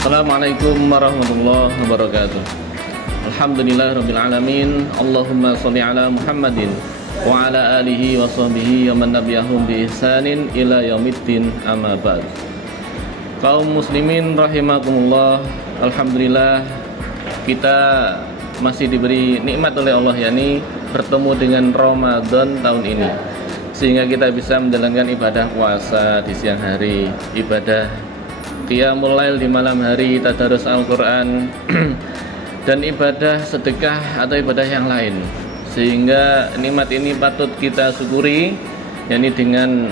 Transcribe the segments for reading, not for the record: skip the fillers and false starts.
Assalamualaikum warahmatullahi wabarakatuh. Alhamdulillahirrabbilalamin. Allahumma sholli ala Muhammadin wa ala alihi wa sahbihi wa man nabiyahum bi ihsanin ila yaumiddin, amma ba'd. Kaum muslimin rahimakumullah, alhamdulillah kita masih diberi nikmat oleh Allah, yakni bertemu dengan Ramadan tahun ini, sehingga kita bisa menjalankan ibadah puasa di siang hari, ibadah qiyamul lail di malam hari, tadarus Al-Quran dan ibadah sedekah atau ibadah yang lain, sehingga nikmat ini patut kita syukuri, yakni dengan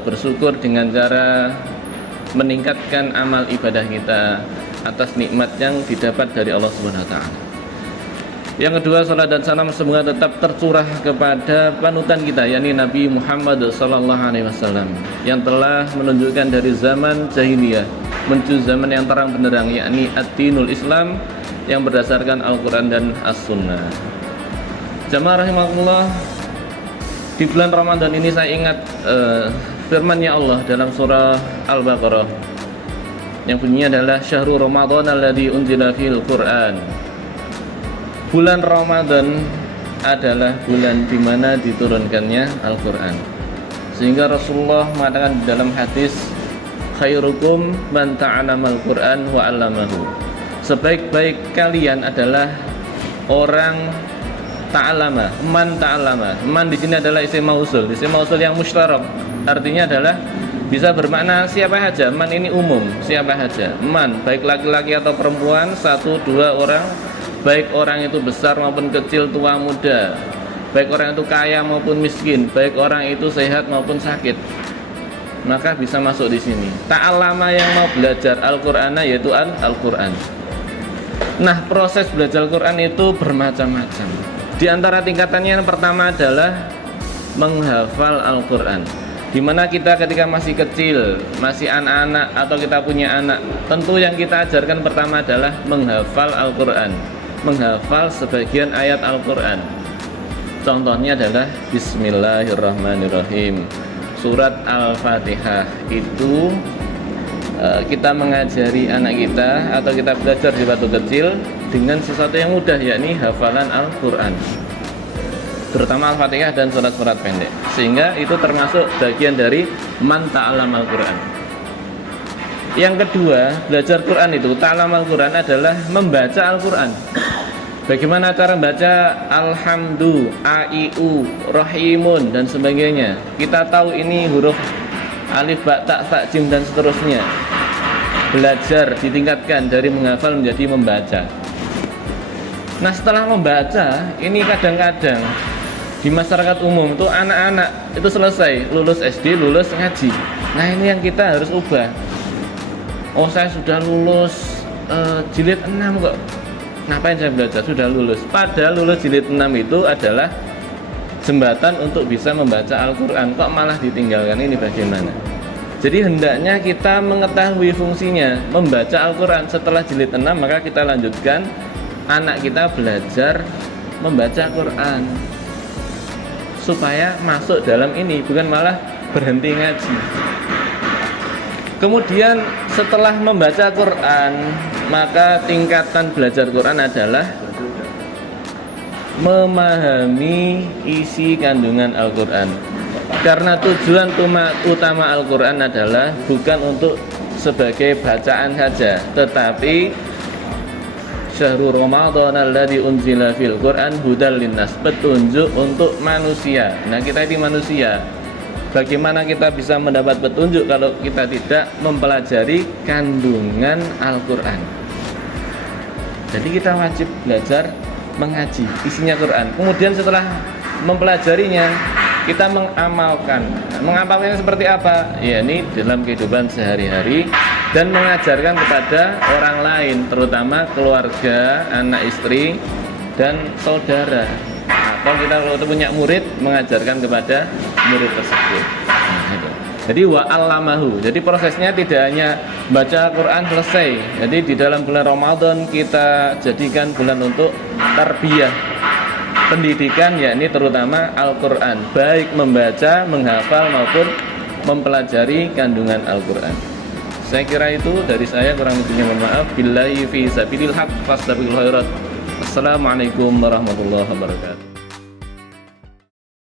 bersyukur dengan cara meningkatkan amal ibadah kita atas nikmat yang didapat dari Allah Subhanahu wa taala. Yang kedua, salat dan salam semoga tetap tercurah kepada panutan kita, yakni Nabi Muhammad SAW, yang telah menunjukkan dari zaman jahiliyah menuju zaman yang terang benderang, yakni ad-dinul Islam yang berdasarkan Al-Quran dan As-Sunnah. Jamaah rahimakumullah, di bulan Ramadan ini saya ingat firman-Nya Allah dalam surah Al-Baqarah yang bunyinya adalah syahrul Ramadan alladzi unzila fil Qur'an. Bulan Ramadan adalah bulan di mana diturunkannya Al-Quran, sehingga Rasulullah mengatakan di dalam hadis, khairukum man ta'allamal Quran wa 'allamahu. Sebaik-baik kalian adalah orang ta'allama, man ta'allama. Man di sini adalah isim mausul yang mustarak, artinya adalah bisa bermakna siapa saja. Man ini umum, siapa saja. Man, baik laki-laki atau perempuan, satu dua orang, baik orang itu besar maupun kecil, tua muda, baik orang itu kaya maupun miskin, baik orang itu sehat maupun sakit, maka bisa masuk di sini. Ta'allama yang mau belajar Al-Qur'an, yaitu Al-Qur'an. Nah, proses belajar Al-Qur'an itu bermacam-macam. Di antara tingkatannya yang pertama adalah menghafal Al-Qur'an, dimana kita ketika masih kecil, masih anak-anak atau kita punya anak, tentu yang kita ajarkan pertama adalah menghafal Al-Qur'an, menghafal sebagian ayat Al-Quran. Contohnya adalah Bismillahirrahmanirrahim, surat Al-Fatihah. Itu kita mengajari anak kita atau kita belajar di waktu kecil dengan sesuatu yang mudah, yakni hafalan Al-Quran, terutama Al-Fatihah dan surat-surat pendek, sehingga itu termasuk bagian dari man ta'allam Al-Quran. Yang kedua, belajar Quran itu, ta'allam Al-Quran adalah membaca Al-Quran. Bagaimana cara membaca Alhamdu, Ai'u, Rahimun dan sebagainya. Kita tahu ini huruf alif, ba, ta, sa, jim dan seterusnya. Belajar ditingkatkan dari menghafal menjadi membaca. Nah, setelah membaca, ini kadang-kadang di masyarakat umum itu anak-anak itu selesai lulus SD, lulus ngaji. Nah, ini yang kita harus ubah. Oh, saya sudah lulus jilid 6 kok, ngapain saya belajar? Sudah lulus. Padahal lulus jilid 6 itu adalah jembatan untuk bisa membaca Al-Quran. Kok malah ditinggalkan? Ini bagaimana? Jadi hendaknya kita mengetahui fungsinya membaca Al-Quran. Setelah jilid 6 maka kita lanjutkan anak kita belajar membaca Quran, supaya masuk dalam ini, bukan malah berhenti ngaji. Kemudian setelah membaca Quran, maka tingkatan belajar Quran adalah memahami isi kandungan Al-Quran. Karena tujuan utama Al-Quran adalah bukan untuk sebagai bacaan saja, tetapi syahrul Ramadan alladzi unzila fil Quran hudal linnas, petunjuk untuk manusia. Nah, kita ini manusia. Bagaimana kita bisa mendapat petunjuk kalau kita tidak mempelajari kandungan Al-Quran? Jadi kita wajib belajar mengaji isinya Quran. Kemudian setelah mempelajarinya, kita mengamalkan. Mengamalkannya seperti apa? Ya, ini dalam kehidupan sehari-hari dan mengajarkan kepada orang lain, terutama keluarga, anak istri dan saudara. Atau kita kalau punya murid, mengajarkan kepada murid tersebut. Jadi wa'allamahu. Jadi prosesnya tidak hanya baca Quran selesai. Jadi di dalam bulan Ramadan kita jadikan bulan untuk tarbiyah, pendidikan, yakni terutama Al-Quran, baik membaca, menghafal maupun mempelajari kandungan Al-Quran. Saya kira itu dari saya, kurang lebihnya mohon maaf. Billahi fi sabilil haq fastabiqul khairat. Assalamualaikum warahmatullahi wabarakatuh.